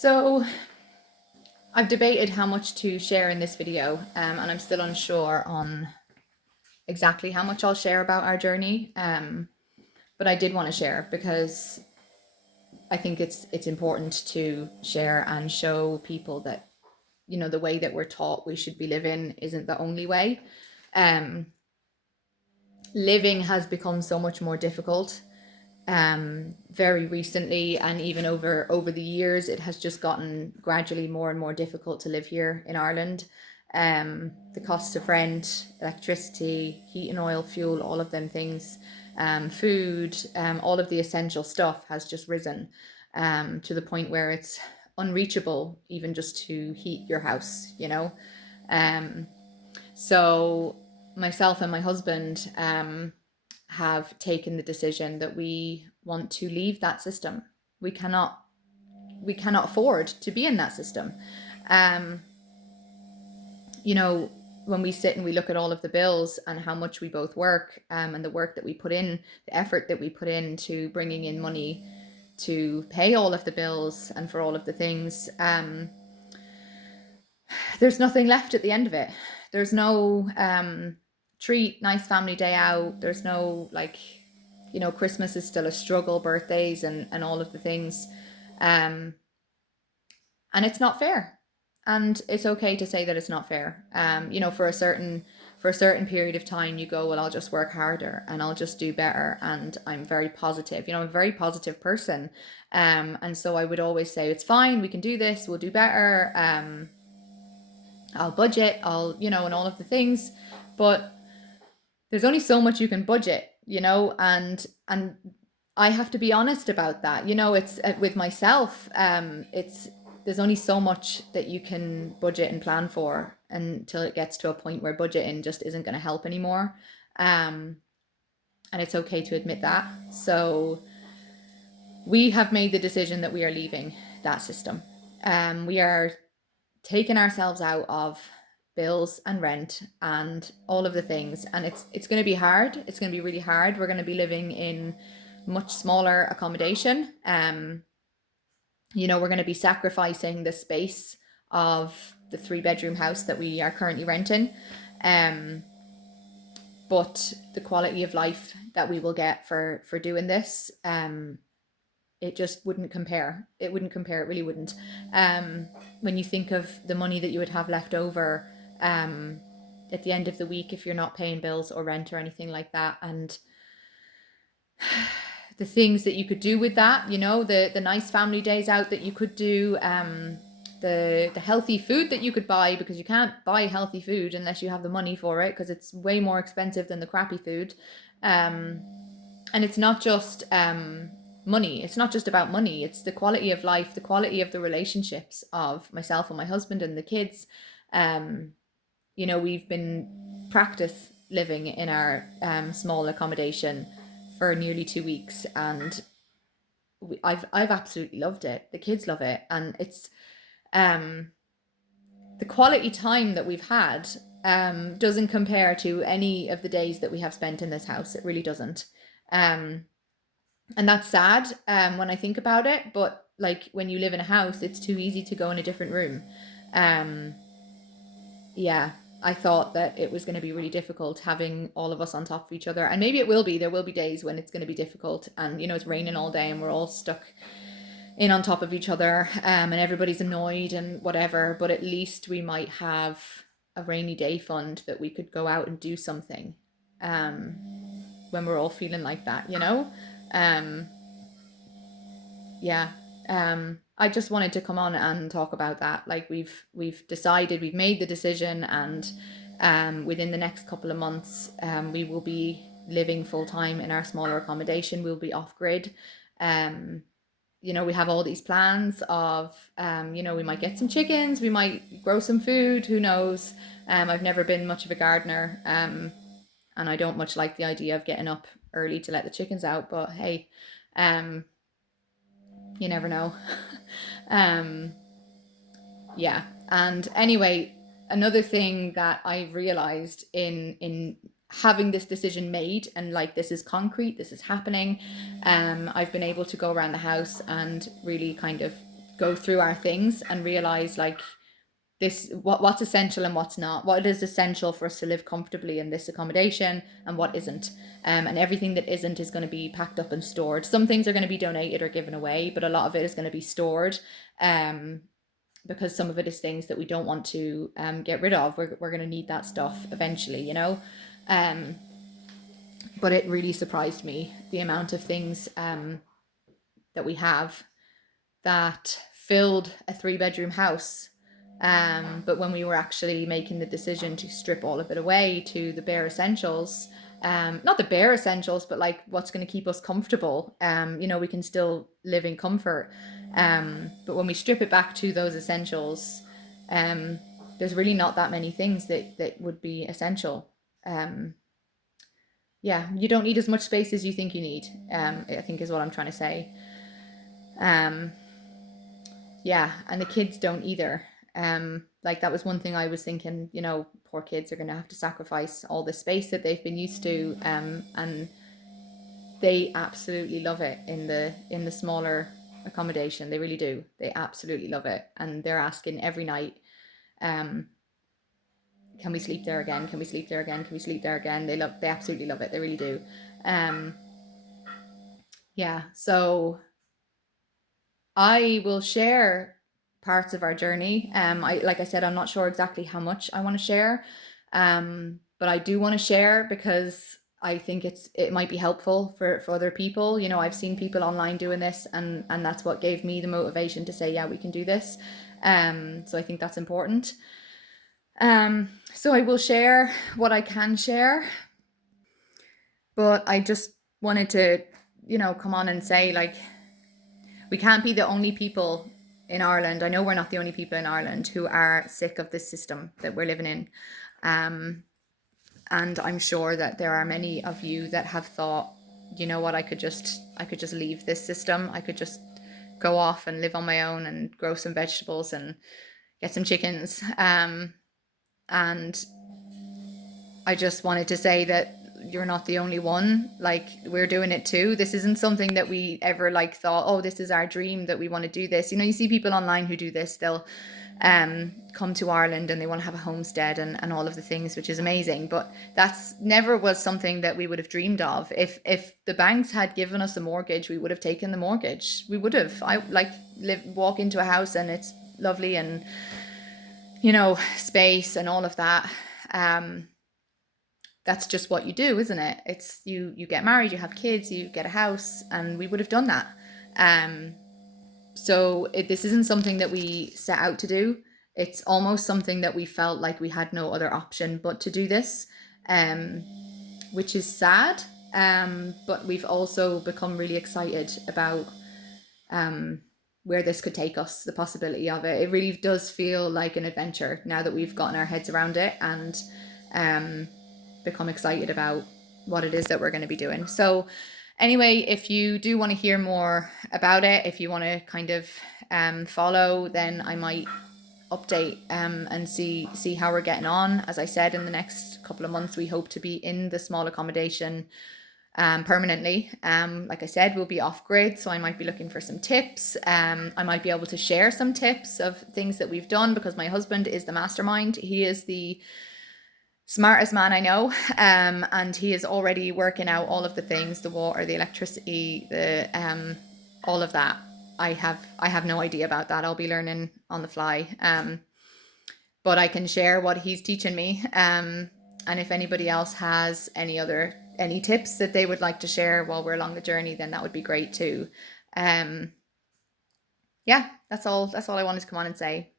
So I've debated how much to share in this video, and I'm still unsure on exactly how much I'll share about our journey. But I did want to share because I think it's important to share and show people that the way that we're taught we should be living isn't the only way. Um, Living has become so much more difficult very recently, and even over the years it has just gotten gradually more and more difficult to live here in Ireland. The costs of rent, electricity, heat and oil, fuel, all of them things, food, all of the essential stuff has just risen to the point where it's unreachable even just to heat your house. So myself and my husband have taken the decision that we want to leave that system. We cannot afford to be in that system. Um, when we sit and we look at all of the bills and how much we both work, and the work that we put in, the effort that we put into bringing in money to pay all of the bills and for all of the things, there's nothing left at the end of it. There's no treat, nice family day out. There's no Christmas is still a struggle, birthdays and all of the things. And it's not fair. And it's okay to say that it's not fair. For a certain period of time you go, well, I'll just work harder and I'll just do better, and I'm very positive. I'm a very positive person. And so I would always say, it's fine, we can do this, we'll do better. I'll budget, and all of the things. But there's only so much you can budget, and I have to be honest about that. It's with myself. It's There's only so much that you can budget and plan for until it gets to a point where budgeting just isn't going to help anymore. And it's okay to admit that. So we have made the decision that we are leaving that system. We are taking ourselves out of bills and rent and all of the things, and it's going to be hard. It's going to be really hard. We're going to be living in much smaller accommodation. We're going to be sacrificing the space of the 3-bedroom house that we are currently renting. But the quality of life that we will get for doing this, it just wouldn't compare. It wouldn't compare. It really wouldn't. When you think of the money that you would have left over at the end of the week, if you're not paying bills or rent or anything like that, and the things that you could do with that, the nice family days out that you could do, the healthy food that you could buy, because you can't buy healthy food unless you have the money for it, because it's way more expensive than the crappy food. And it's not just money. It's not just about money. It's the quality of life, the quality of the relationships of myself and my husband and the kids. We've been practice living in our small accommodation for nearly 2 weeks, and I've absolutely loved it. The kids love it, and it's the quality time that we've had doesn't compare to any of the days that we have spent in this house. It really doesn't. And that's sad when I think about it, but like, when you live in a house, it's too easy to go in a different room. Yeah, I thought that it was going to be really difficult having all of us on top of each other, and maybe it will be. There will be days when it's going to be difficult, and it's raining all day and we're all stuck in on top of each other, and everybody's annoyed and whatever. But at least we might have a rainy day fund that we could go out and do something when we're all feeling like that. Yeah. I just wanted to come on and talk about that. Like, we've decided, we've made the decision, and within the next couple of months, we will be living full time in our smaller accommodation. We'll be off grid. We have all these plans of, we might get some chickens, we might grow some food, who knows. I've never been much of a gardener, and I don't much like the idea of getting up early to let the chickens out, but hey, you never know. Yeah. And anyway, another thing that I realized in having this decision made, and like, this is concrete, this is happening. I've been able to go around the house and really kind of go through our things and realize like this what's essential and what's not, what is essential for us to live comfortably in this accommodation and what isn't. And everything that isn't is going to be packed up and stored. Some things are going to be donated or given away, but a lot of it is going to be stored, because some of it is things that we don't want to get rid of. We're going to need that stuff eventually, you know. But it really surprised me the amount of things that we have that filled a 3-bedroom house. But when we were actually making the decision to strip all of it away to the bare essentials, not the bare essentials, but like what's going to keep us comfortable, you know, we can still live in comfort. But when we strip it back to those essentials, there's really not that many things that would be essential. Yeah, you don't need as much space as you think you need, I think is what I'm trying to say. Yeah, and the kids don't either. Like that was one thing I was thinking, you know, poor kids are going to have to sacrifice all the space that they've been used to, and they absolutely love it in the smaller accommodation. They really do. They absolutely love it, and they're asking every night, can we sleep there again? Can we sleep there again? Can we sleep there again? They absolutely love it. They really do. Yeah, so I will share parts of our journey. Like I said, I'm not sure exactly how much I want to share, but I do want to share because I think it might be helpful for other people. You know, I've seen people online doing this, and that's what gave me the motivation to say, yeah, we can do this. So I think that's important. So I will share what I can share, but I just wanted to, you know, come on and say like we can't be the only people in Ireland. I know we're not the only people in Ireland who are sick of this system that we're living in. And I'm sure that there are many of you that have thought, you know what, I could just leave this system. I could just go off and live on my own and grow some vegetables and get some chickens. And I just wanted to say that you're not the only one. Like, we're doing it too. This isn't something that we ever like thought, oh, this is our dream that we want to do this. You know, you see people online who do this. They'll come to Ireland and they want to have a homestead and all of the things, which is amazing. But that's never was something that we would have dreamed of. If the banks had given us a mortgage, we would have taken the mortgage. We would have. I like walk into a house and it's lovely and, you know, space and all of that. That's just what you do, isn't it? It's you get married, you have kids, you get a house, and we would have done that. So this isn't something that we set out to do. It's almost something that we felt like we had no other option but to do this, which is sad. But we've also become really excited about where this could take us, the possibility of it. It really does feel like an adventure now that we've gotten our heads around it and become excited about what it is that we're going to be doing. So anyway, if you do want to hear more about it, if you want to kind of follow, then I might update and see how we're getting on. As I said, in the next couple of months we hope to be in the small accommodation permanently. Like I said, we'll be off grid, so I might be looking for some tips. I might be able to share some tips of things that we've done, because my husband is the mastermind. He is the smartest man I know, and he is already working out all of the things, the water, the electricity, the all of that. I have no idea about that. I'll be learning on the fly, but I can share what he's teaching me, and if anybody else has any tips that they would like to share while we're along the journey, then that would be great too. Yeah, that's all I wanted to come on and say.